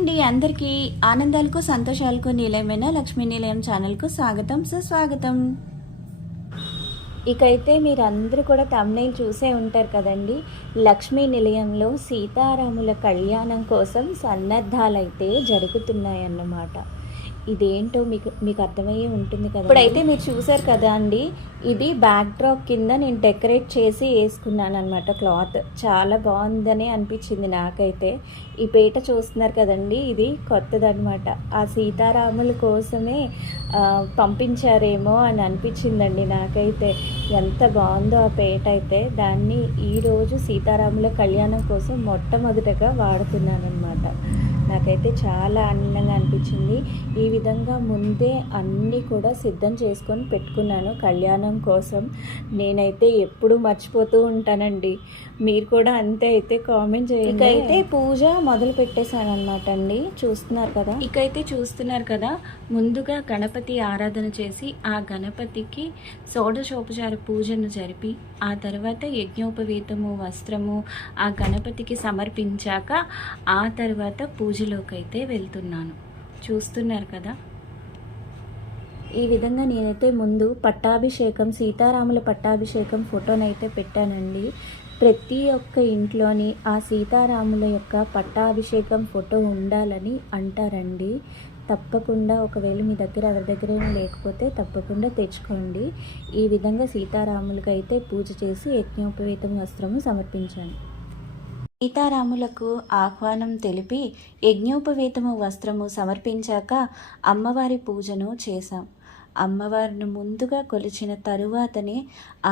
Hi అండి, అందరికీ ఆనందాలకు సంతోషాలకు నిలయమైన లక్ష్మీ నిలయం ఛానల్కు స్వాగతం సుస్వాగతం. ఇకైతే మీరందరూ కూడా థంబ్నెయిల్ చూసే ఉంటారు కదండి. లక్ష్మీ నిలయంలో సీతారాముల కళ్యాణం కోసం సన్నద్ధాలైతే జరుగుతున్నాయన్నమాట. ఇదేంటో మీకు అర్థమయ్యే ఉంటుంది కదా. ఇప్పుడైతే మీరు చూసారు కదా అండి, ఇది బ్యాక్ డ్రాప్ కింద నేను డెకరేట్ చేసి వేసుకున్నాను అనమాట. క్లాత్ చాలా బాగుందని అనిపించింది నాకైతే. ఈ పీట చూస్తున్నారు కదండి, ఇది కొత్తదనమాట. ఆ సీతారాముల కోసమే పంపించారేమో అని అనిపించిందండి నాకైతే. ఎంత బాగుందో ఆ పీట అయితే. దాన్ని ఈరోజు సీతారాముల కళ్యాణం కోసం మొట్టమొదటగా వాడుతున్నాను అనమాట. నాకైతే చాలా ఆనందంగా అనిపించింది. ఈ విధంగా ముందే అన్నీ కూడా సిద్ధం చేసుకొని పెట్టుకున్నాను కళ్యాణం కోసం. నేనైతే ఎప్పుడూ మర్చిపోతూ ఉంటానండి. మీరు కూడా అంతే అయితే కామెంట్ చేయండి. ఇకైతే పూజ మొదలు పెట్టేశాను అనమాట అండి. చూస్తున్నారు కదా, ముందుగా గణపతి ఆరాధన చేసి ఆ గణపతికి షోడశోపచార పూజను జరిపి ఆ తర్వాత యజ్ఞోపవీతము వస్త్రము ఆ గణపతికి సమర్పించాక ఆ తర్వాత పూజలోకి అయితే వెళ్తున్నాను. చూస్తున్నారు కదా, ఈ విధంగా నేనైతే ముందు పట్టాభిషేకం, సీతారాముల పట్టాభిషేకం ఫోటోనైతే పెట్టానండి. ప్రతి ఒక్క ఇంట్లోని ఆ సీతారాముల యొక్క పట్టాభిషేకం ఫోటో ఉండాలని అంటారండి. తప్పకుండా ఒకవేళ మీ దగ్గర ఎవరి దగ్గర లేకపోతే తప్పకుండా తెచ్చుకోండి. ఈ విధంగా సీతారాములకి అయితే పూజ చేసి యజ్ఞోపవీతం వస్త్రము సమర్పించాను. సీతారాములకు ఆహ్వానం తెలిపి యజ్ఞోపవీతము వస్త్రము సమర్పించాక అమ్మవారి పూజను చేశాం. అమ్మవారిని ముందుగా కొలిచిన తరువాతనే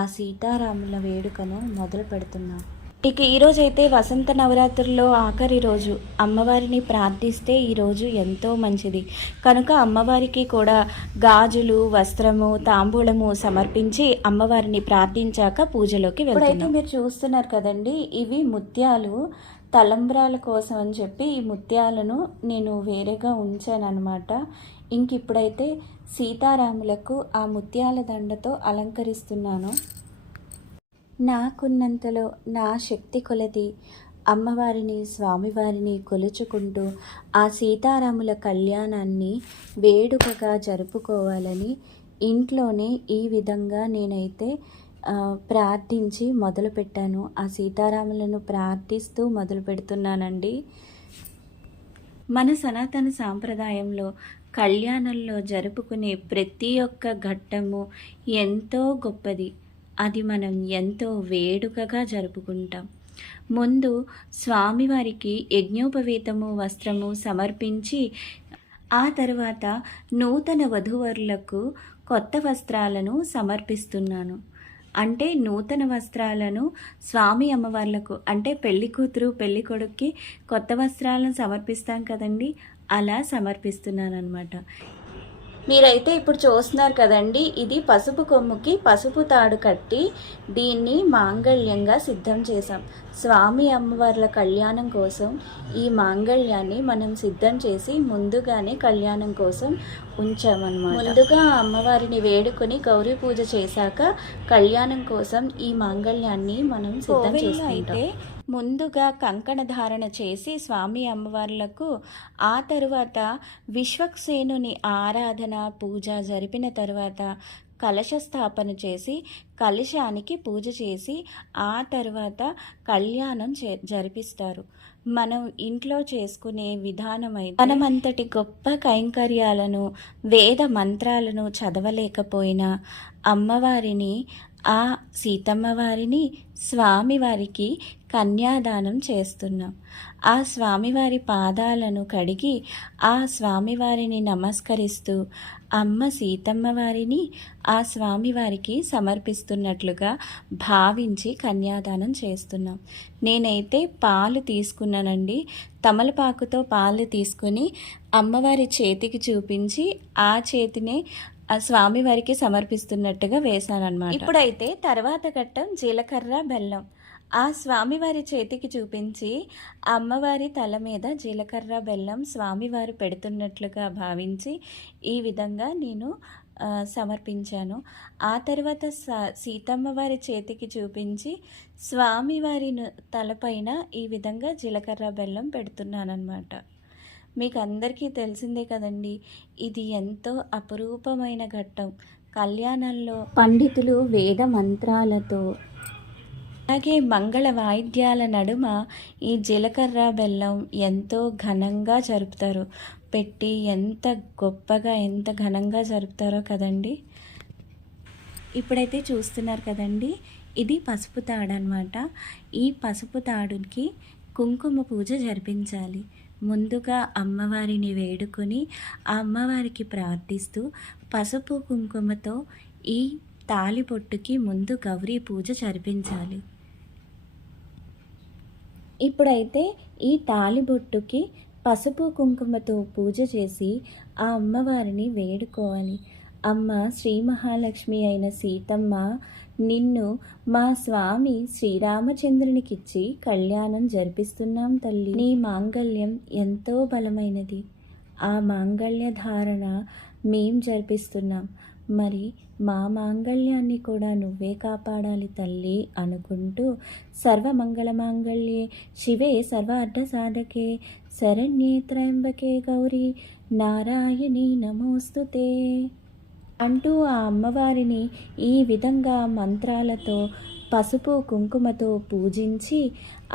ఆ సీతారాముల వేడుకను మొదలు పెడుతున్నాం. ఇక ఈరోజైతే వసంత నవరాత్రుల్లో ఆఖరి రోజు. అమ్మవారిని ప్రార్థిస్తే ఈరోజు ఎంతో మంచిది కనుక అమ్మవారికి కూడా గాజులు, వస్త్రము, తాంబూలము సమర్పించి అమ్మవారిని ప్రార్థించాక పూజలోకి వెళ్తున్నాం. ఇప్పుడైతే మీరు చూస్తున్నారు కదండి, ఇవి ముత్యాలు. తలంబ్రాల కోసం అని చెప్పి ఈ ముత్యాలను నేను వేరేగా ఉంచాను అనమాట. ఇంక ఇప్పుడైతే సీతారాములకు ఆ ముత్యాల దండతో అలంకరిస్తున్నాను. నాకున్నంతలో నా శక్తి కొలది అమ్మవారిని, స్వామివారిని కొలుచుకుంటూ ఆ సీతారాముల కళ్యాణాన్ని వేడుకగా జరుపుకోవాలని ఇంట్లోనే ఈ విధంగా నేనైతే ప్రార్థించి మొదలుపెట్టాను. ఆ సీతారాములను ప్రార్థిస్తూ మొదలు పెడుతున్నానండి. మన సనాతన సాంప్రదాయంలో కళ్యాణంలో జరుపుకునే ప్రతి ఒక్క ఘట్టము ఎంతో గొప్పది. అది మనం ఎంతో వేడుకగా జరుపుకుంటాం. ముందు స్వామివారికి యజ్ఞోపవీతము వస్త్రము సమర్పించి ఆ తర్వాత నూతన వధూవరులకు కొత్త వస్త్రాలను సమర్పిస్తున్నాను. అంటే నూతన వస్త్రాలను స్వామి అమ్మవార్లకు, అంటే పెళ్లి కూతురు పెళ్లి కొడుక్కి కొత్త వస్త్రాలను సమర్పిస్తాం కదండి, అలా సమర్పిస్తున్నాను అనమాట. మీరైతే ఇప్పుడు చూస్తున్నారు కదండి, ఇది పసుపు కొమ్ముకి పసుపు తాడు కట్టి దీన్ని మాంగళ్యంగా సిద్ధం చేసాం. స్వామి అమ్మవార్ల కళ్యాణం కోసం ఈ మాంగళ్యాన్ని మనం సిద్ధం చేసి ముందుగానే కళ్యాణం కోసం ఉంచామన్నమాట. ముందుగా అమ్మవారిని వేడుకొని గౌరీ పూజ చేశాక కళ్యాణం కోసం ఈ మాంగళ్యాన్ని మనం సిద్ధం చేసుకుంటాం. ముందుగా కంకణ ధారణ చేసి స్వామి అమ్మవార్లకు, ఆ తరువాత విశ్వక్సేనుని ఆరాధన పూజ జరిపిన తర్వాత కలశ స్థాపన చేసి కలశానికి పూజ చేసి ఆ తర్వాత కళ్యాణం జరిపిస్తారు. మనం ఇంట్లో చేసుకునే విధానం అయితే మనమంతటి గొప్ప కైంకర్యాలను, వేద మంత్రాలను చదవలేకపోయినా అమ్మవారిని, ఆ సీతమ్మ వారిని స్వామివారికి కన్యాదానం చేస్తున్నాం. ఆ స్వామివారి పాదాలను కడిగి ఆ స్వామివారిని నమస్కరిస్తూ అమ్మ సీతమ్మ వారిని ఆ స్వామివారికి సమర్పిస్తున్నట్లుగా భావించి కన్యాదానం చేస్తున్నాం. నేనైతే పాలు తీసుకున్నానండి. తమలపాకుతో పాలు తీసుకుని అమ్మవారి చేతికి చూపించి ఆ చేతినే ఆ స్వామివారికి సమర్పిస్తున్నట్టుగా వేశానన్నమాట. ఇప్పుడైతే తర్వాత ఘట్టం జీలకర్ర బెల్లం. ఆ స్వామివారి చేతికి చూపించి అమ్మవారి తల మీద జీలకర్ర బెల్లం స్వామివారు పెడుతున్నట్లుగా భావించి ఈ విధంగా నేను సమర్పించాను. ఆ తర్వాత సీతమ్మ వారి చేతికి చూపించి స్వామివారి తలపైన ఈ విధంగా జీలకర్ర బెల్లం పెడుతున్నానన్నమాట. మీకు అందరికీ తెలిసిందే కదండి, ఇది ఎంతో అపురూపమైన ఘట్టం. కళ్యాణంలో పండితులు వేద మంత్రాలతో అలాగే మంగళ వాయిద్యాల నడుమ ఈ జీలకర్ర బెల్లం ఎంతో ఘనంగా జరుపుతారు. పెట్టి ఎంత గొప్పగా ఎంత ఘనంగా జరుపుతారో కదండి. ఇప్పుడైతే చూస్తున్నారు కదండి, ఇది పసుపు తాడు అనమాట. ఈ పసుపు తాడుకి కుంకుమ పూజ జరిపించాలి. ముందుగా అమ్మవారిని వేడుకొని ఆ అమ్మవారికి ప్రార్థిస్తూ పసుపు కుంకుమతో ఈ తాళిబొట్టుకి ముందు గౌరీ పూజ జరిపించాలి. ఇప్పుడైతే ఈ తాళిబొట్టుకి పసుపు కుంకుమతో పూజ చేసి ఆ అమ్మవారిని వేడుకోవాలి. అమ్మ శ్రీ మహాలక్ష్మి అయిన సీతమ్మ, నిన్ను మా స్వామి శ్రీరామచంద్రునికిచ్చి కళ్యాణం జరిపిస్తున్నాం తల్లి. నీ మాంగళ్యం ఎంతో బలమైనది. ఆ మాంగళ్య ధారణ మేం జరిపిస్తున్నాం. మరి మా మాంగళ్యాన్ని కూడా నువ్వే కాపాడాలి తల్లి అనుకుంటూ సర్వమంగళ మాంగళ్యే శివే సర్వార్థ సాధకే శరణ్యే త్రయంబకే గౌరీ నారాయణి నమోస్తుతే అంటూ ఆ అమ్మవారిని ఈ విధంగా మంత్రాలతో పసుపు కుంకుమతో పూజించి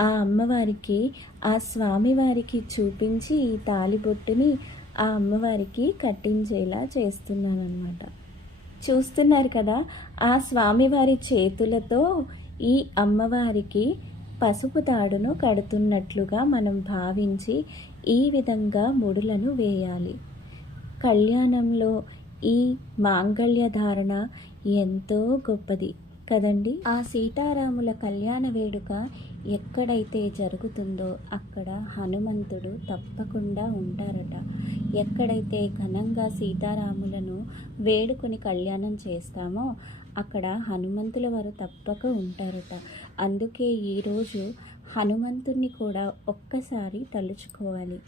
ఆ అమ్మవారికి ఆ స్వామివారికి చూపించి ఈ తాళిబొట్టుని ఆ అమ్మవారికి కట్టించేలా చేస్తున్నానన్నమాట. చూస్తున్నారు కదా, ఆ స్వామివారి చేతులతో ఈ అమ్మవారికి పసుపు తాడును కడుతున్నట్లుగా మనం భావించి ఈ విధంగా ముడులను వేయాలి. కళ్యాణంలో ఈ మాంగళ్య ధారణ ఎంతో గొప్పది కదండి. ఆ సీతారాముల కళ్యాణ వేడుక ఎక్కడైతే జరుగుతుందో అక్కడ హనుమంతుడు తప్పకుండా ఉంటారట. ఎక్కడైతే ఘనంగా సీతారాములను వేడుకొని కళ్యాణం చేస్తామో అక్కడ హనుమంతుల వారు తప్పక ఉంటారట. అందుకే ఈరోజు హనుమంతుడిని కూడా ఒక్కసారి తలుచుకోవాలి.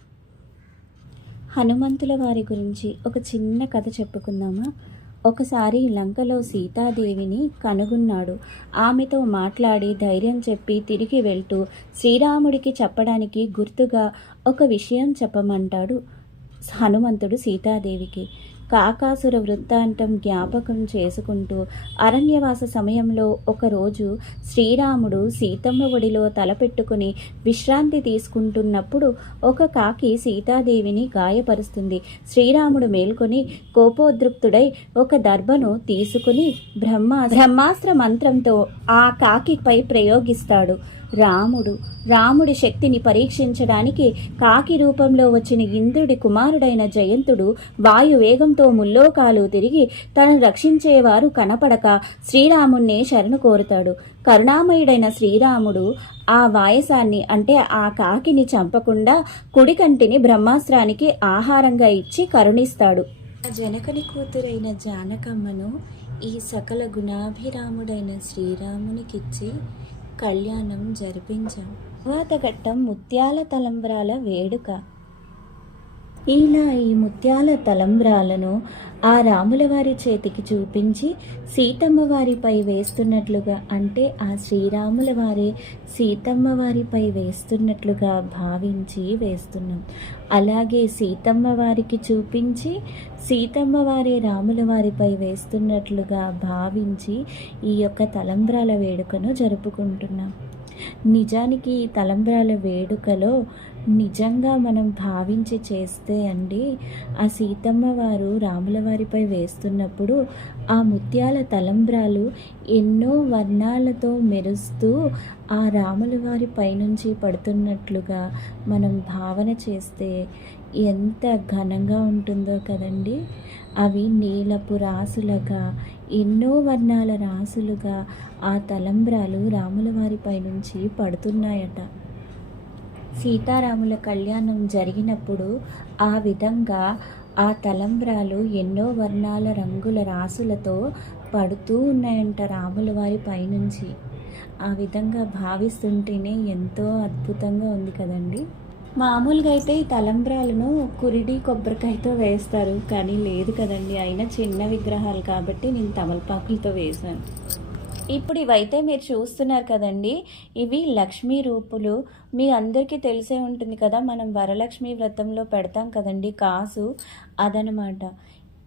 హనుమంతుల వారి గురించి ఒక చిన్న కథ చెప్పుకుందామా. ఒకసారి లంకలో సీతాదేవిని కనుగొన్నాడు. ఆమెతో మాట్లాడి ధైర్యం చెప్పి తిరిగి వెళ్తూ శ్రీరాముడికి చెప్పడానికి గుర్తుగా ఒక విషయం చెప్పమంటాడు హనుమంతుడు సీతాదేవికి. కాకాసుర వృత్తాంతం జ్ఞాపకం చేసుకుంటూ అరణ్యవాస సమయంలో ఒకరోజు శ్రీరాముడు సీతమ్మ ఒడిలో తలపెట్టుకుని విశ్రాంతి తీసుకుంటున్నప్పుడు ఒక కాకి సీతాదేవిని గాయపరుస్తుంది. శ్రీరాముడు మేల్కొని కోపోద్రిక్తుడై ఒక దర్భను తీసుకుని బ్రహ్మాస్త్ర మంత్రంతో ఆ కాకిపై ప్రయోగిస్తాడు. రాముడి శక్తిని పరీక్షించడానికి కాకి రూపంలో వచ్చిన ఇంద్రుడి కుమారుడైన జయంతుడు వాయువేగంతో ముల్లోకాలు తిరిగి తనను రక్షించేవారు కనపడక శ్రీరాముణ్ణి శరణు కోరుతాడు. కరుణామయుడైన శ్రీరాముడు ఆ వాయసాన్ని అంటే ఆ కాకిని చంపకుండా కుడికంటిని బ్రహ్మాస్త్రానికి ఆహారంగా ఇచ్చి కరుణిస్తాడు. జనకుని కూతురైన జానకమ్మను ఈ సకల గుణాభిరాముడైన శ్రీరామునికిచ్చి కళ్యాణం జరిపించాం. తరువాత ఘట్టం ముత్యాల తలంబ్రాల వేడుక. ఇలా ఈ ముత్యాల తలంబ్రాలను ఆ రాముల వారి చేతికి చూపించి సీతమ్మ వారిపై వేస్తున్నట్లుగా అంటే ఆ శ్రీరాముల వారే సీతమ్మ వారిపై వేస్తున్నట్లుగా భావించి వేస్తున్నాం. అలాగే సీతమ్మ వారికి చూపించి సీతమ్మ వారే రాముల వారిపై వేస్తున్నట్లుగా భావించి ఈ యొక్క తలంబ్రాల వేడుకను జరుపుకుంటున్నాం. నిజానికి ఈ తలంబ్రాల వేడుకలో నిజంగా మనం భావించి చేస్తే అండి, ఆ సీతమ్మ వారు రాముల వారిపై వేస్తున్నప్పుడు ఆ ముత్యాల తలంబ్రాలు ఎన్నో వర్ణాలతో మెరుస్తూ ఆ రాముల వారి పైనుంచి పడుతున్నట్లుగా మనం భావన చేస్తే ఎంత ఘనంగా ఉంటుందో కదండి. అవి నీలపు రాసులుగా ఎన్నో వర్ణాల రాసులుగా ఆ తలంబ్రాలు రాముల వారి పైనుంచి పడుతున్నాయట. సీతారాముల కళ్యాణం జరిగినప్పుడు ఆ విధంగా ఆ తలంబ్రాలు ఎన్నో వర్ణాల రంగుల రాసులతో పడుతూ ఉన్నాయంట రాముల వారి పైనుంచి. ఆ విధంగా భావిస్తుంటేనే ఎంతో అద్భుతంగా ఉంది కదండి. మామూలుగా అయితే ఈ తలంబ్రాలను కురిడి కొబ్బరికాయతో వేస్తారు, కానీ లేదు కదండి. అయినా చిన్న విగ్రహాలు కాబట్టి నేను తమలపాకులతో వేశాను. ఇప్పుడు ఇవైతే మీరు చూస్తున్నారు కదండి, ఇవి లక్ష్మీ రూపులు. మీ అందరికీ తెలిసే ఉంటుంది కదా, మనం వరలక్ష్మి వ్రతంలో పెడతాం కదండి కాసు, అదనమాట.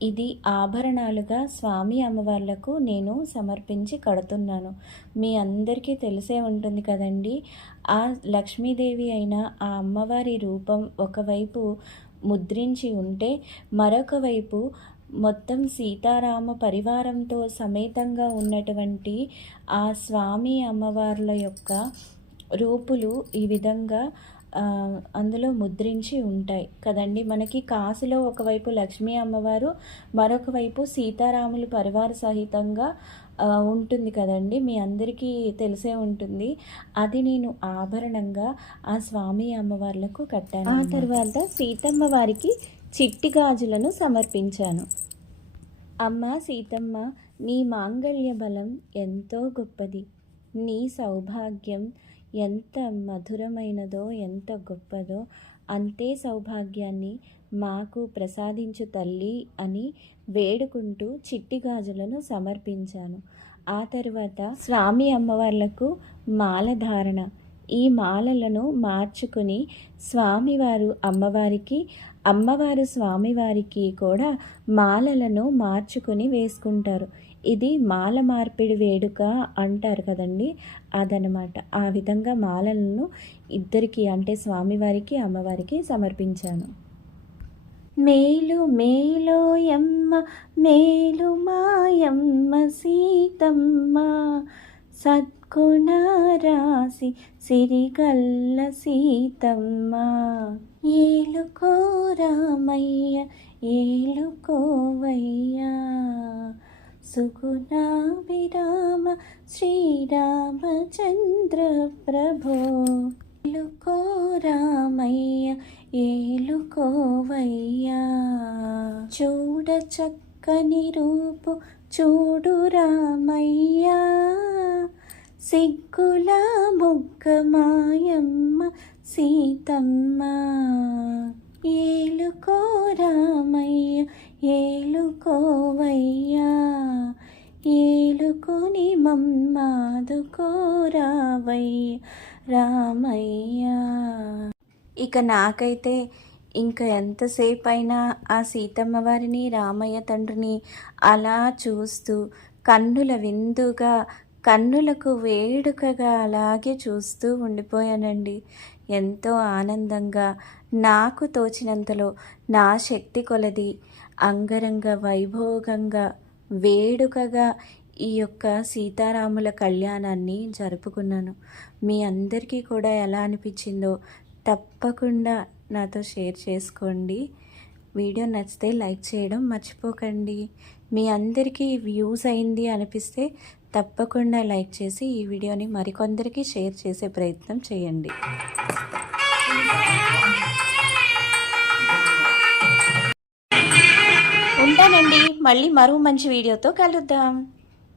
ఇది ఆభరణాలుగా స్వామి అమ్మవార్లకు నేను సమర్పించి కడుతున్నాను. మీ అందరికీ తెలిసే ఉంటుంది కదండి, ఆ లక్ష్మీదేవి అయిన ఆ అమ్మవారి రూపం ఒకవైపు ముద్రించి ఉంటే, మరొక వైపు మొత్తం సీతారామ పరివారంతో సమేతంగా ఉన్నటువంటి ఆ స్వామి అమ్మవార్ల యొక్క రూపులు ఈ విధంగా అందులో ముద్రించి ఉంటాయి కదండి. మనకి కాసులో ఒకవైపు లక్ష్మీ అమ్మవారు, మరొక వైపు సీతారాములు పరివార సహితంగా ఉంటుంది కదండి. మీ అందరికీ తెలిసే ఉంటుంది. అది నేను ఆభరణంగా ఆ స్వామి అమ్మవార్లకు కట్టాను. ఆ తర్వాత సీతమ్మ వారికి చిట్టి గాజులను సమర్పించాను. అమ్మ సీతమ్మ, నీ మాంగళ్య బలం ఎంతో గొప్పది. నీ సౌభాగ్యం ఎంత మధురమైనదో, ఎంత గొప్పదో, అంతే సౌభాగ్యాన్ని మాకు ప్రసాదించు తల్లి అని వేడుకుంటూ చిట్టి గాజులను సమర్పించాను. ఆ తర్వాత స్వామి అమ్మవార్లకు మాల ధారణ. ఈ మాలలను మార్చుకుని స్వామివారు అమ్మవారికి, అమ్మవారు స్వామివారికి కూడా మాలలను మార్చుకుని వేసుకుంటారు. ఇది మాల మార్పిడి వేడుక అంటారు కదండి, అదనమాట. ఆ విధంగా మాలలను ఇద్దరికి, అంటే స్వామివారికి అమ్మవారికి సమర్పించాను. మేలు మేలోయమ్మ మేలు మాయమ్మ సీతమ్మ, సద్గుణరాశి సిరిగల్ల సీతమ్మ, ఏలుకో రామయ్య ఏలుకోవయ్యా, సుగుణాభిరామ శ్రీరామచంద్ర ప్రభో, ఏలుకో రామయ్య ఏలుకోవయ్యా, చూడ చక్కని రూపు చూడు రామయ్యా, సిగ్గుల బుగ్గ మాయమ్మ సీతమ్మ, ఏలుకో రామయ్య ఏలుకోవయ్యా, ఏలుకొని మమ్మాదుకోరావయ్య రామయ్య. ఇక నాకైతే ఇంకా ఎంతసేపు అయినా ఆ సీతమ్మ వారిని, రామయ్య తండ్రిని అలా చూస్తూ కన్నుల విందుగా, కన్నులకు వేడుకగా అలాగే చూస్తూ ఉండిపోయానండి. ఎంతో ఆనందంగా, నాకు తోచినంతలో నా శక్తి కొలది అంగరంగ వైభోగంగా, వేడుకగా ఈ యొక్క సీతారాముల కళ్యాణాన్ని జరుపుకున్నాను. మీ అందరికీ కూడా ఎలా అనిపించిందో తప్పకుండా నాతో షేర్ చేసుకోండి. వీడియో నచ్చితే లైక్ చేయడం మర్చిపోకండి. మీ అందరికీ వ్యూస్ అయింది అనిపిస్తే తప్పకుండా లైక్ చేసి ఈ వీడియోని మరికొందరికి షేర్ చేసే ప్రయత్నం చేయండి. ఉంటానండి, మళ్ళీ మరో మంచి వీడియోతో కలుద్దాం.